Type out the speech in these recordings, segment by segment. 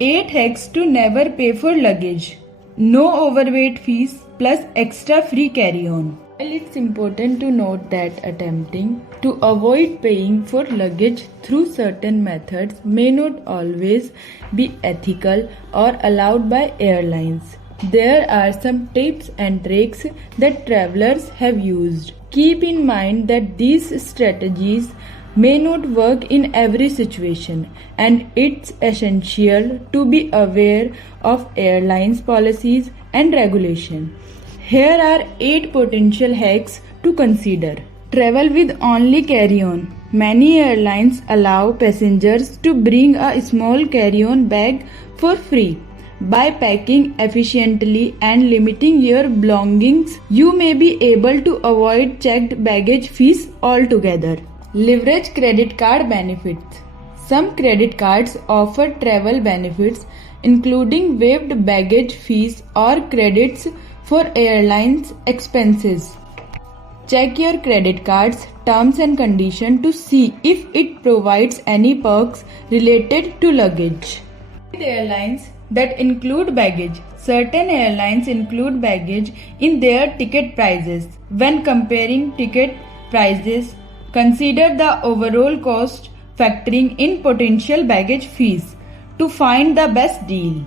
8 hacks to never pay for luggage. No overweight fees plus extra free carry-on. While it's important to note that attempting to avoid paying for luggage through certain methods may not always be ethical or allowed by airlines. There are some tips and tricks that travelers have used. Keep in mind that these strategies may not work in every situation, and it's essential to be aware of airlines policies and regulation. Here are 8 potential hacks to consider. Travel with only carry-on. Many airlines allow passengers to bring a small carry-on bag for free. By packing efficiently and limiting your belongings, you may be able to avoid checked baggage fees altogether. Leverage credit card benefits. Some credit cards offer travel benefits, including waived baggage fees or credits for airlines expenses. Check your credit card's terms and conditions to see if it provides any perks related to luggage. With airlines that include baggage. Certain airlines include baggage in their ticket prices. When comparing ticket prices, consider the overall cost factoring in potential baggage fees to find the best deal.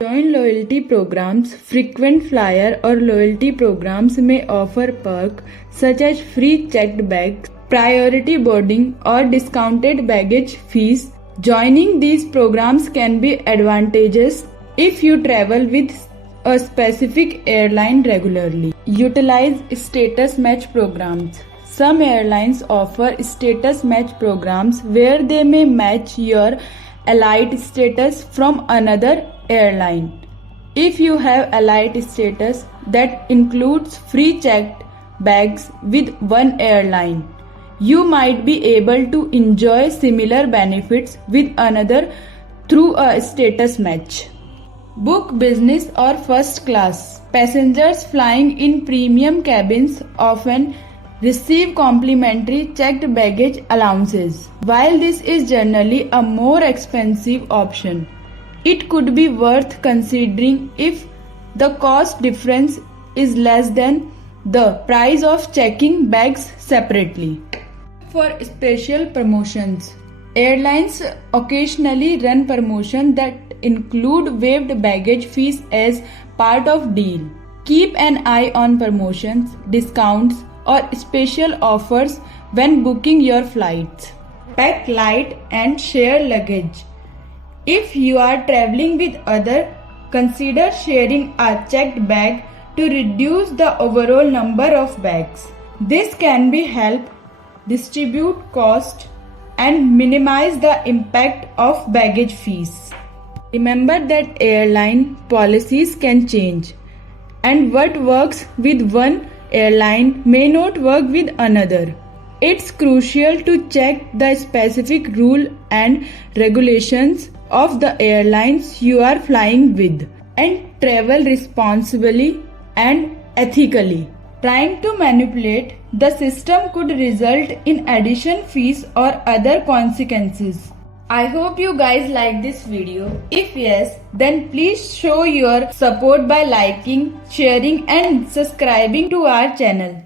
Join loyalty programs. Frequent flyer or loyalty programs may offer perks such as free checked bags, priority boarding, or discounted baggage fees. Joining these programs can be advantageous if you travel with a specific airline regularly. Utilize status match programs. Some airlines offer status match programs where they may match your elite status from another airline. If you have elite status that includes free checked bags with one airline, you might be able to enjoy similar benefits with another through a status match. Book business or first class. Passengers flying in premium cabins often receive complimentary checked baggage allowances. While this is generally a more expensive option, it could be worth considering if the cost difference is less than the price of checking bags separately. For special promotions, airlines occasionally run promotions that include waived baggage fees as part of deal. Keep an eye on promotions, discounts, or special offers when booking your flights. Pack light and share luggage. If you are traveling with others, consider sharing a checked bag to reduce the overall number of bags. This can be help distribute cost and minimize the impact of baggage fees. Remember that airline policies can change, and what works with one airline may not work with another. It's crucial to check the specific rule and regulations of the airlines you are flying with and travel responsibly and ethically. Trying to manipulate the system could result in additional fees or other consequences. I hope you guys like this video. If yes, then please show your support by liking, sharing and subscribing to our channel.